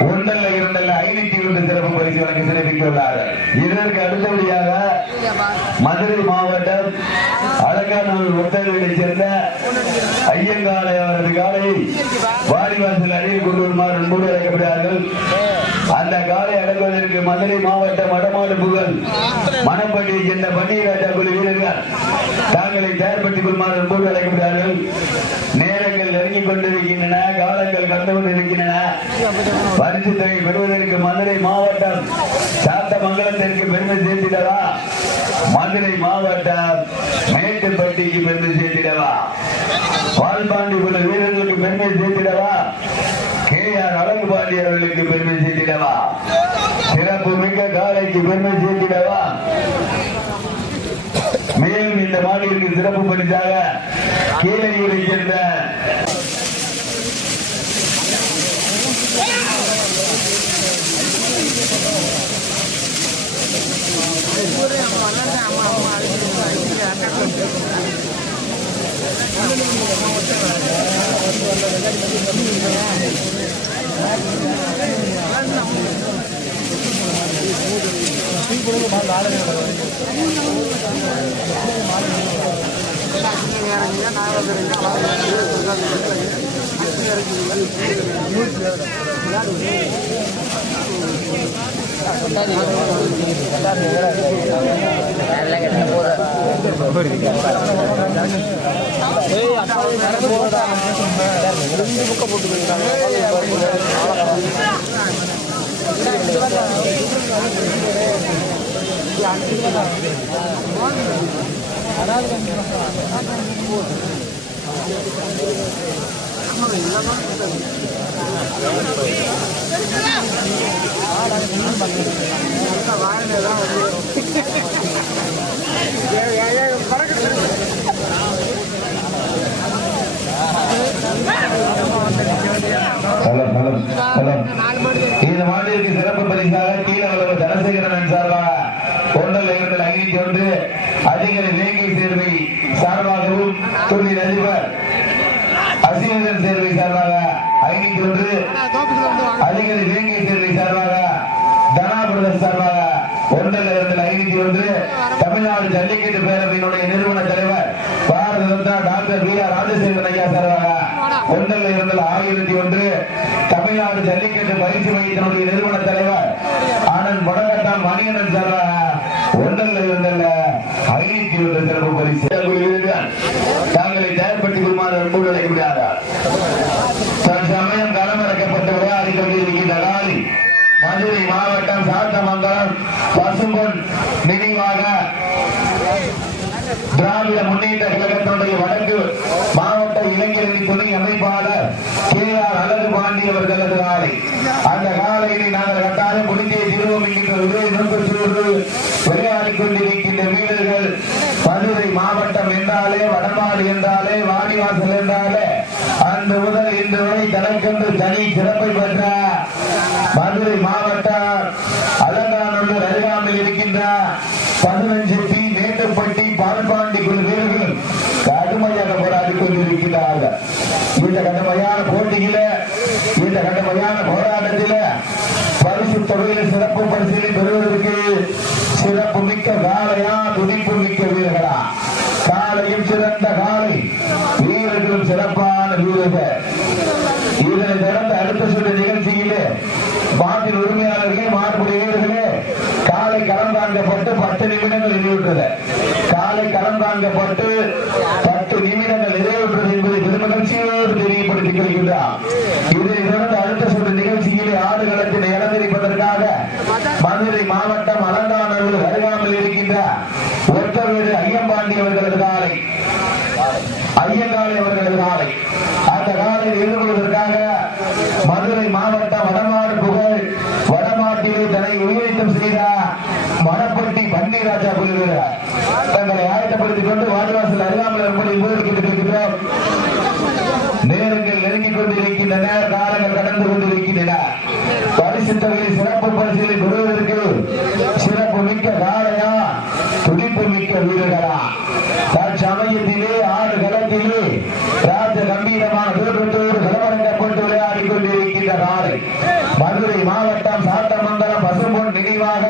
1 அல்ல 2 அல்ல 501 சிறப்பு பரிசு வழங்கி சிறப்பிக்க உள்ளார்கள். இதற்கு அடுத்தபடியாக மதுரை மாவட்டம் அலங்காநல்லூர் ஒத்தகத்தைச் சேர்ந்த ஐயங்காலை அவரது காலை வாடிவாசல் அணியில் கொண்டு வருமாறு அன்போடு அழைக்கப்படுகிறார்கள். அந்த காலை அடங்குவதற்கு மதுரை மாவட்டம் வடமாடு புகழ் மணப்பட்டியை சேர்ந்த பன்னீராஜா குழு வீரர்கள் தாங்களை தயார்படுத்திக் கொள்ளுமாறு அன்போடு அழைக்கப்படுகிறார்கள். நேரங்கள் நெருங்கிக் கொண்டிருக்கின்றன, காலங்கள் கண்டு கொண்டிருக்கின்றன. பரிசு தொகை பெறுவதற்கு மதுரை மாவட்டம் சாத்தமங்கலத்திற்கு பெருமை சேர்த்திடவா மதுரை மாவட்டம் மேட்டுப்பட்டிக்கு பெருமை சேர்த்திடவா பால்பாண்டி குழு வீரர்களுக்கு பெருமை சேர்த்திடவா KR அழகுபாண்டி அவர்களுக்கு பெருமை சேர்த்திடவா சிறப்பு மிக்க காலைக்கு பெருமை சேர்த்திடவா மேலும் இந்த மாநிலத்திற்கு சிறப்பு பரிசாக கீழடியை சேர்ந்த நல்ல இந்த மாநிலத்திற்கு சிறப்பு பரிசாக கீழே தனசேகரன் சார்பாக ஒன்றல் 501 அதிகாரி வேங்கை சேர்வை சார்பாகவும் தொழில் அதிபர் அசீவன் சேர்வை சார்பாக 501 அதிகாரி வேங்கை சேர்வை சார்பாக தனாபிரதர் சார்பாக ஒன்றல் 501 தமிழ்நாடு ஜல்லிக்கட்டு பேரவையினுடைய நிறுவன தலைவர் Bharat Ratna doctor V R Rajasekaran ஐயா சார்பாக ஒன்றல் 1001 தமிழ்நாடு ஜல்லிக்கட்டு பயிற்சி மையத்தினுடைய நிறுவன தலைவர் ஆனந்த் மொடகட்டாம் மணியனன் சார்பாக ஒன்றல் 501 சிறப்பு பரிசு தாங்களை தயார்படுத்திக் கொள்ளுமாறு அன்போடு அழைக்கப்படுகிறார். தற்சமயம் களமிறக்கப்பட்டு விளையாடி கொண்டிருக்கின்ற காலி மதுரை மாவட்டம் சாத்தமங்கலம் பசும்பொன் நினைவாக திராவிட முன்னேற்ற கழகத்தினுடைய வடக்கு மாவட்ட இளைஞரணி துணை அமைப்பாளர் KR அழகு பாண்டி அவர்களது காலை. அந்த காலையினை நாங்கள் கட்டாயம் முடிந்தே திருவோம் விளையாடி கொண்டிருக்கின்ற வீரர்கள் மதுரை மாவட்டம் என்றாலே வடமாடு என்றாலே வாடிவாசல் என்றாலே அந்த முதல் இன்று வரை தனக்கென்று தனி சிறப்பை பெற்ற மதுரை மாவட்டம் அலங்காநல்லூர் அருகாமையில் இருக்கின்ற 15 பி மேட்டுப்பட்டி பால்பாண்டி குழு வீரர்கள் கடுமையாக போராடி கொண்டிருக்கிறார்கள். இந்த கடுமையான போட்டியில இந்த கடுமையான போராட்டத்தில பரிசு தொகையில் சிறப்பு பரிசீலனை பெறுவதற்கு சிறப்பு மிக்க காளையா துடிப்பு மிக்க வீரர்களா? காலையும் சிறந்த காலை, வீரர்களும் சிறப்பான வீரர்கள். இதனை தொடர்ந்து அடுத்த சுற்று நிகழ்ச்சியிலே மாட்டின் உரிமையாளர்கள் மாறுபடைய வீரர்களே காலை களம் தாங்கப்பட்டு 10 நிமிடங்கள் நிறைவுற்றது. காலை களம் தாங்கப்பட்டு 10 நிமிடங்கள் நிறைவுற்றது என்பதை பெருமகிழ்ச்சியோடு தெரியப்படுத்திக் கொள்கின்றார். இதனை தொடர்ந்து அடுத்த சுற்று நிகழ்ச்சியிலே ஆடுகளத்தினை அலங்கரிப்பதற்காக மதுரை மாவட்டம் அலங்காநல்லூர் அருகாமையில் இருக்கின்ற ஒற்றவீடு ஐயம்பாண்டி அவர்களது காலை ஐயங்காலை அவர்களது காலை. அந்த காலையில் ஈடுபடுவதற்காக மதுரை மாவட்டம் வடமாடு புகழ் வடமாட்டிலே தன்னை உயிரித்தம் செய்த மணப்பட்டி பன்னீராஜா குழுவினர் தங்களை ஆயத்தப்படுத்திக் கொண்டு வாடிவாசல் அருகாமல் இருக்கின்றோம். நேரங்கள் நெருங்கிக் கொண்டிருக்கின்றன, காலங்கள் கடந்து கொண்டிருக்கின்றன. பரிசு தொகையில் சிறப்பு பரிசீலனை பெறுவதற்கு சிறப்பு மிக்க காளையா துடிப்பு மிக்க வீரர்களா? தற்சமயத்திலே ஆடு களத்திலே ராஜ கம்பீரமான தோற்றத்தோடு களமிறக்கப்பட்டு விளையாடி கொண்டிருக்கின்ற காலை மதுரை மாவட்டம் சாத்தமங்கலம் பசும்பொன் நினைவாக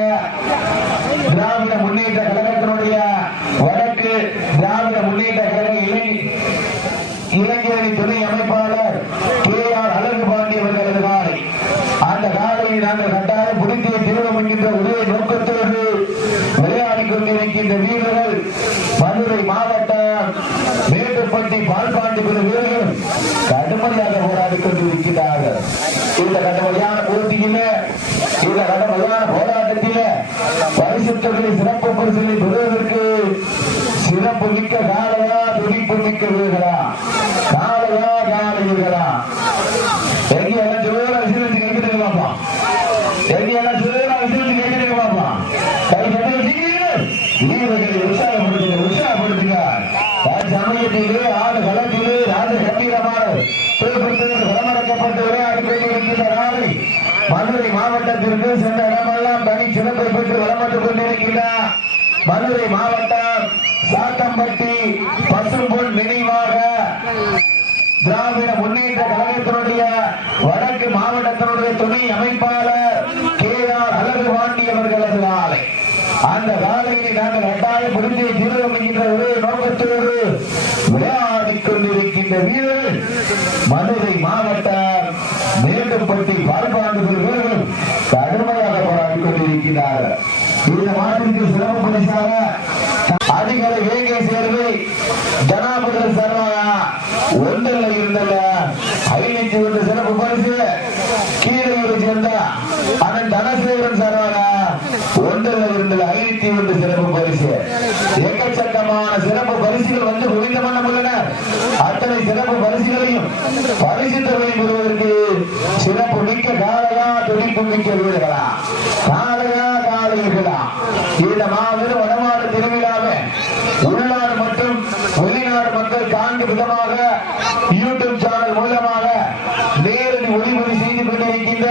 திராவிட முன்னேற்ற கழகத்தினுடைய வடக்கு திராவிட முன்னேற்ற கழக இளைஞரணி துணை அமைப்பாளர் KR அழகு பாண்டி அவர்களது காலை. அந்த காலையை நாங்கள் கட்டாயம் புடித்தே தீவிரம் என்கின்ற ஒரே நோக்கத்தோடு விளையாடி கொண்டிருக்கின்ற வீரர்கள் மதுரை மாவட்டம் மேட்டுப்பட்டி பால்பாண்டி குழு வீரர்கள் கடுமையாக போராடி கொண்டிருக்கிறார்கள். இந்த கடுமையான போட்டியில இந்த கடுமையான போராட்டத்தில பரிசு தொகை சிறப்பு பரிசீலனை பெறுவதற்கு சிறப்பு மிக்க காலையா துடிப்பு மிக்க வீரர்களா? காலையா காலை வீரர்களா? எங்கெல்லாம் சொல்லுவா விசிலிச்சு கேட்குறீங்க பாப்பா? எங்கெல்லாம் சொல்லுவா விசிலிச்சு கேட்குறீங்க பாப்பா? கை கட்டி வச்சுக்கிறீர்கள் வீரர்களை உற்சாகப்படுத்துங்க. சமயத்திலே ஆடு களத்திலே ராஜ கம்பீரமான களமிறக்கப்பட்டு விளையாடி கொண்டிருக்கின்ற நாளை மதுரை மாவட்டத்திற்கு சென்ற இடமெல்லாம் தனி சிறப்பை பெற்று வளமட்டுக் கொண்டிருக்கிறார். மதுரை மாவட்டம் சாத்தம்பட்டி பசும்பொன் நினைவாக திராவிட முன்னேற்ற கழகத்தினுடைய வடக்கு மாவட்டத்தினுடைய துணை அமைப்பாளர் KR அழகு பாண்டி அவர்களது காலை. அந்த காலையை நாங்கள் கட்டாயம் முடிஞ்சை தீவிரம் என்கின்ற ஒரே நோக்கத்தோடு விளையாடி கொண்டிருக்கின்ற வீரர்கள் மதுரை மாவட்டம் மேட்டுப்பட்டி பால்பாண்டி வீரர்கள் கடுமையாக போராடி கொண்டிருக்கிறார்கள். இந்த மாநிலத்தில் சிறப்பு பரிசாக அதிகார மதுரை வேங்கை சேர்வை ஜனாபுரம் சர்வாயா ஒன்றில் இருந்தல்ல 501 சிறப்பு பரிசு கீழையூரை சேர்ந்த அண்ணன் தனசேகரன் சர்வாயா ஒன்றில் இருந்தது 501 சிறப்பு பரிசு. எக்கச்சக்கமான சிறப்பு பரிசுகள் வந்து குவிந்த வண்ணம் உள்ளனர். அத்தனை சிறப்பு பரிசுகளையும் பரிசு தொகை பெறுவதற்கு சிறப்பு மிக்க காலையா துடிப்பு மிக்க வீடுகளா காலையா காலைகளா இந்த மாபெரும் வடமாடு திருவிழாவை உள்நாடு மற்றும் வெளிநாடு மக்கள் காண்கும் விதமாக யூடியூப் சேனல் மூலமாக நேரடி ஒளிபரப்பு செய்து கொண்டிருக்கின்ற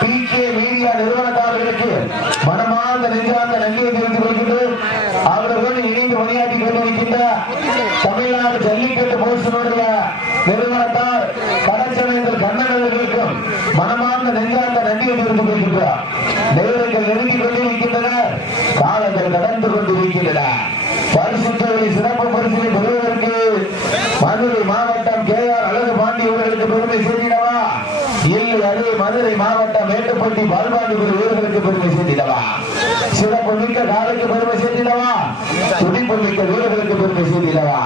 PK மீடியா நிறுவனத்தார்களுக்கு மனமார்ந்த நெஞ்சார்ந்த நன்றியை தெரிவித்துக் கொள்கின்றோம். அவர்களுடன் இணைந்து பணியாற்றி கொண்டிருக்கின்ற தமிழ்நாடு ஜல்லிக்கட்டு போஸ்டனுடைய நிறுவனத்தார் கடச்சனைகள் கண்ணன் அவர்களுக்கும் மனமார்ந்த நெஞ்சார்ந்த நன்றியை தெரிவித்துக் கொள்கின்றார். நேரங்கள் நெருங்கிக் கொண்டிருக்கின்றனர், காலங்கள் கடந்து கொண்டிருக்கின்றன. பரிசுத்தவரை சிறப்பு பரிசிலை பெறுவதற்கு மதுரை மாவட்டம் KR அழகு பாண்டி அவர்களுக்கு பெருமை சேர்த்திடவா, இல்லை அதே மதுரை மாவட்டம் மேட்டுப்பட்டி பால்பாண்டி வீரர்களுக்கு பெருமை சேர்த்திடவா, சிறப்பு மிக்க காலைக்கு பெருமை சேர்த்திடவா, துடிப்பு மிக்க வீரர்களுக்கு பெருமை சேர்த்திடவா.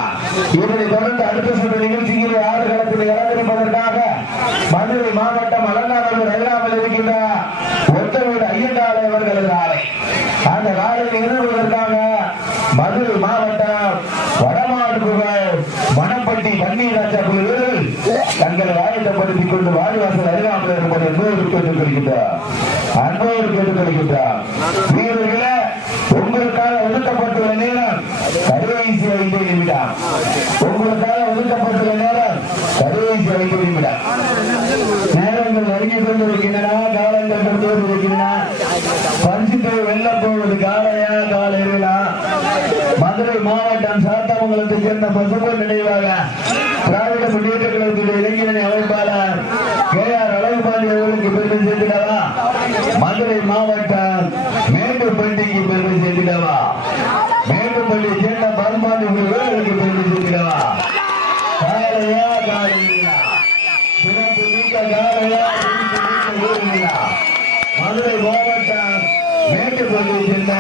இதனை தொடர்ந்து அடுத்த சுற்று நிகழ்ச்சியில் ஆடுகளத்தில் இறந்திருப்பதற்காக மதுரை மாவட்டம் அலங்காநல்லூர் அல்லாமல் இருக்கின்ற ஒத்தவீடு ஐயங்காலை அவர்களது ஆலை அந்த காலையில் இறங்குவதற்காக மதுரை மாவட்டம் வடமாடு புகழ் மணப்பட்டி பன்னீராஜா குழு வீரர்கள் தங்களை ஆயத்தப்படுத்திக் கொண்டு வாடிவாசல் அருகாமல் இருப்பது அன்போடு கேட்டுக்கொள்கின்றார். வீரர்களே, உங்களுக்காக ஒதுக்கப்பட்டுள்ள நேரம் கடைசி 5 நிமிடம். உங்களுக்காக ஒதுக்கப்பட்டுள்ள நேரம் கடைசி 5 நிமிடம். நேரங்கள் நெருங்கிக் கொண்டிருக்கின்றன, காலங்கள் கொண்டு இருக்கின்றன. பரிசுத்தை வெல்ல போவது காலையா காலையா. மதுரை மாவட்டம் சாத்தமங்கலத்தை சேர்ந்த பசுபொன் நினைவாக திராவிட முன்னேற்ற கழகத்துடைய இளைஞரணி அமைப்பாளர் KR அழகுபாண்டி அவர்களுக்கு பெருமை சேர்த்திடவா, மதுரை மாவட்டம் மேட்டுப்பட்டிக்கு பெருமை சேர்த்திடவா, மேட்டுப்பட்டியை சேர்ந்த பால்பாண்டி வீரர்களுக்கு பெருமை சேர்த்திடவா. காலையா காலையா, சிறப்பு மிக்க காலையா வீரர்களா. மதுரை மாவட்டம் மேட்டுப்பட்டியை சேர்ந்த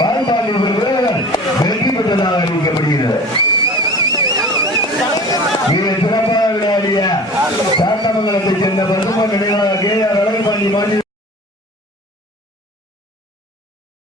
பால்பாண்டி வீரர்கள் வெற்றி பெற்றதாக அறிவிக்கப்படுகிறது. சிறப்பாக விளையாடிய சாத்தமங்கலத்தை சேர்ந்த பசுமன் நினைவாக KR அழகுபாண்டி